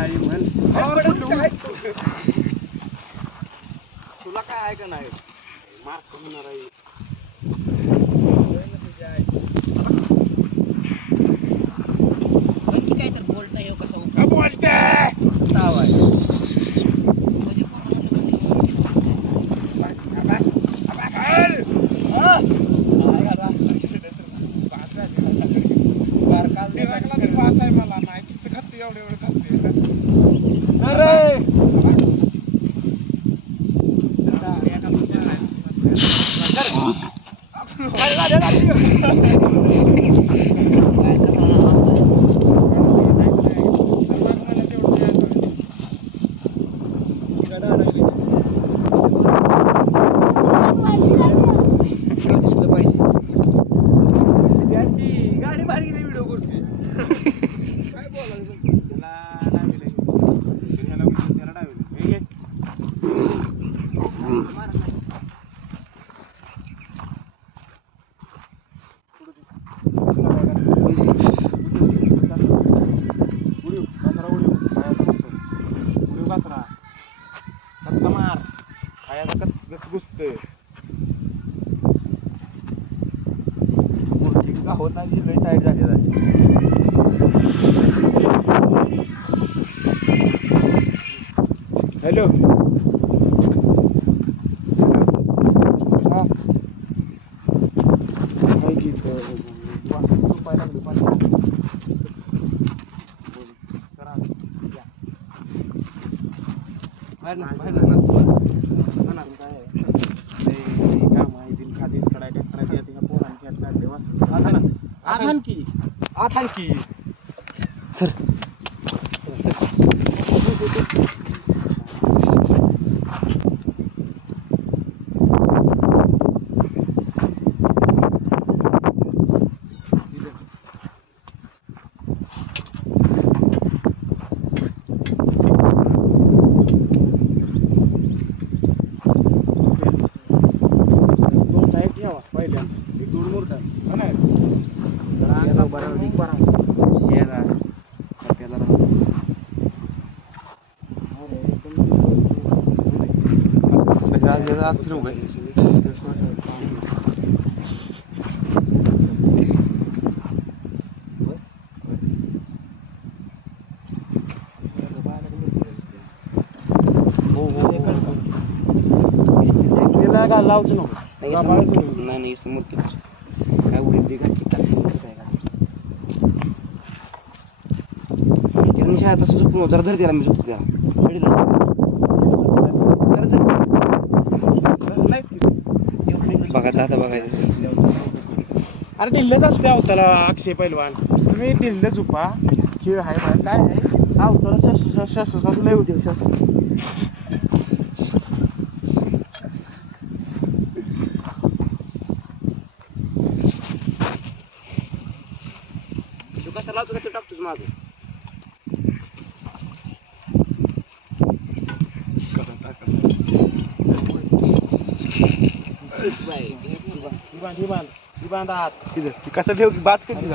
आहे म्हण. तुला काय आहे का नाही मार्क होणार आहे. काय तर बोलत नाही कसं बोलते पास आहे मला नाही किस्त खाते एवढे एवढे खाते गाडी बाहेर गेली व्हिडिओ करते काय बोलायचं त्याला डावीला त्याला डावीला हे घे मार खायचा कच घुसतोय होत नाही लई टाईट झालेला आहे. हॅलो हा आथान की सर लावच नको नाही समोर काय उडी बिघा शाळेत असं झोपून जरा धर त्याला मी झोपतो त्याला बघा आता बघायचं अरे ढिल्लच असते अवताला अक्षय पैलवान तुम्ही ढिल्ल झुपा खेळ आहे बाहेर काय आहे अवताला शस्त्र लय होते शस्त्र तू कसा लावतो का तू टाकतोस मागं कसं ठेव बास किती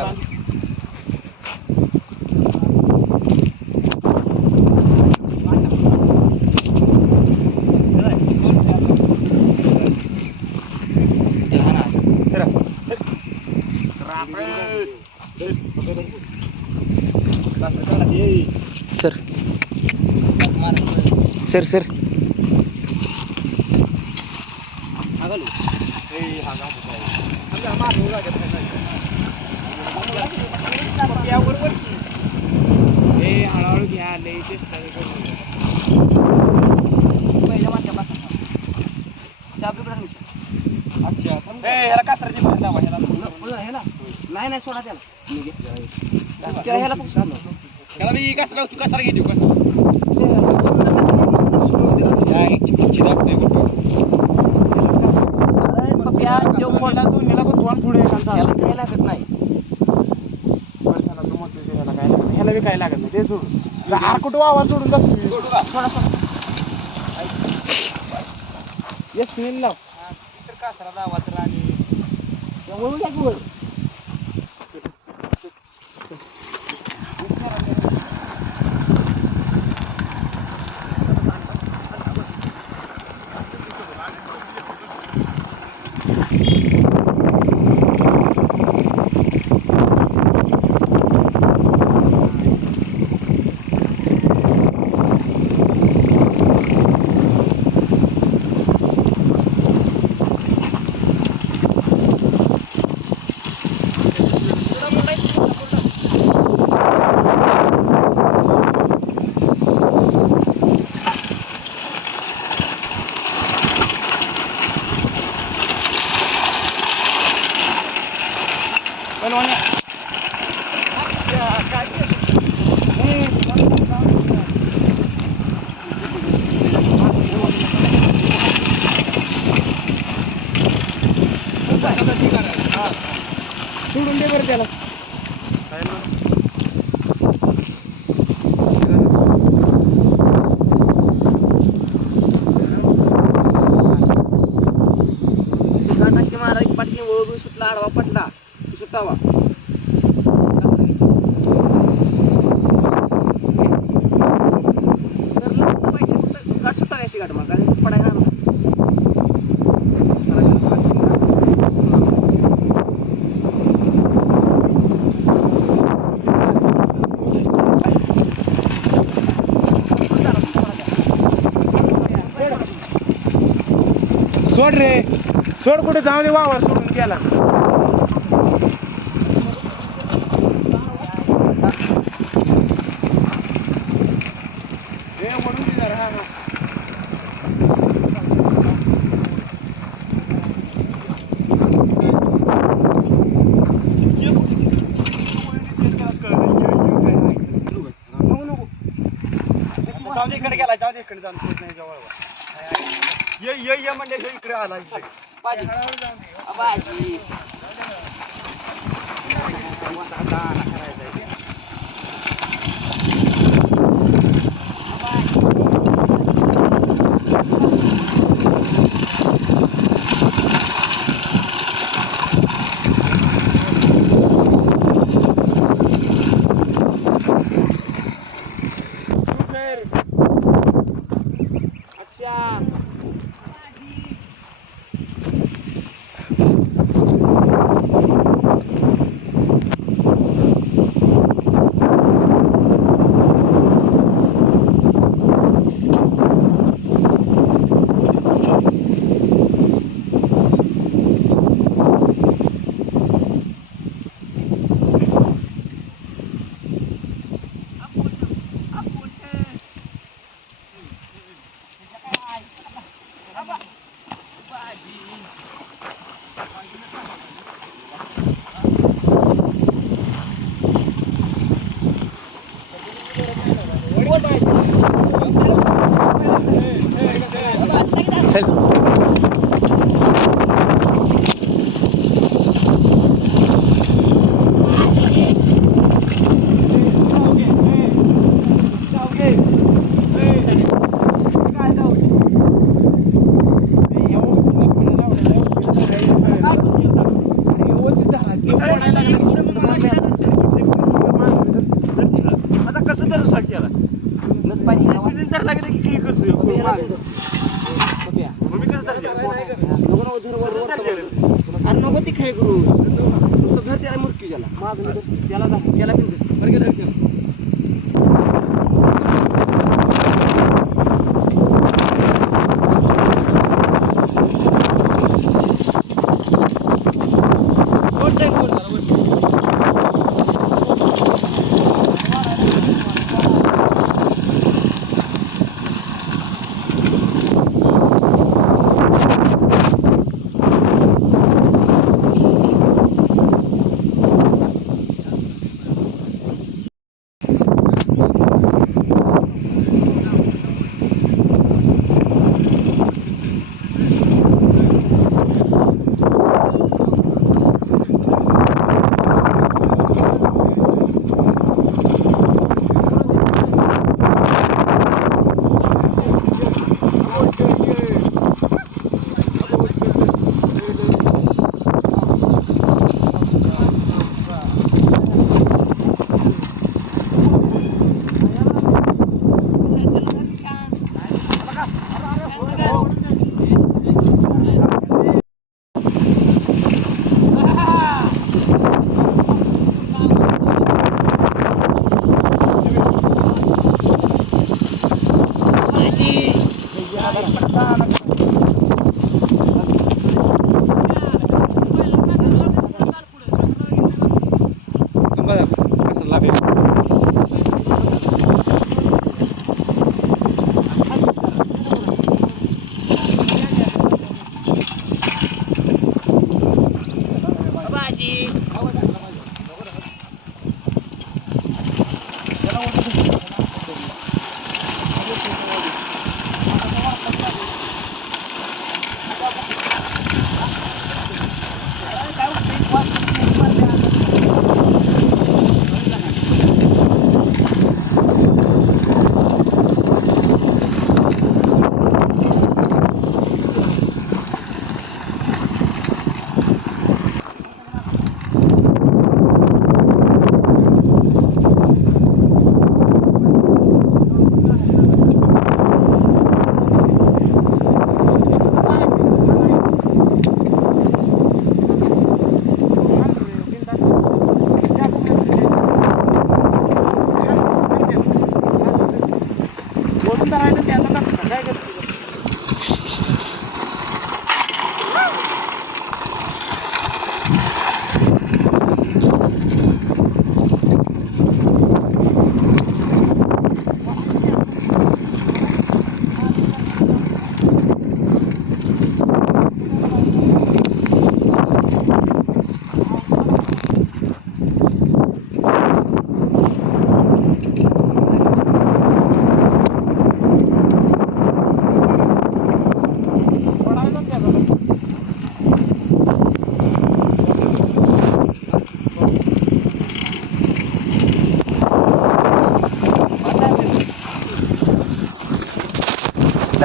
सर सर सर हळूहळू घ्या लई चेष्टा ह्याला कासराची भाजी लावा ह्याला नाही नाही सोडा त्याला त्याला मी कसं लावतो कसा घेतो कसं ह्याला बी काय लागत नाही ते सोडून आरकुट आवाज सोडून जातो येस नील लाव कासरा लावा तर आणि सोड रे सोड कुठे जाऊ दे वावर सोडून गेला वळून दे जरा, हा, हा. इकडे गेला जाऊ दे इकडे जाऊन नाही जवळ ये म्हणजे इकडे आला नको ती खेळ करू नुसतं धर त्याला मुरकी त्याला त्याला बरं गेलं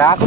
डाक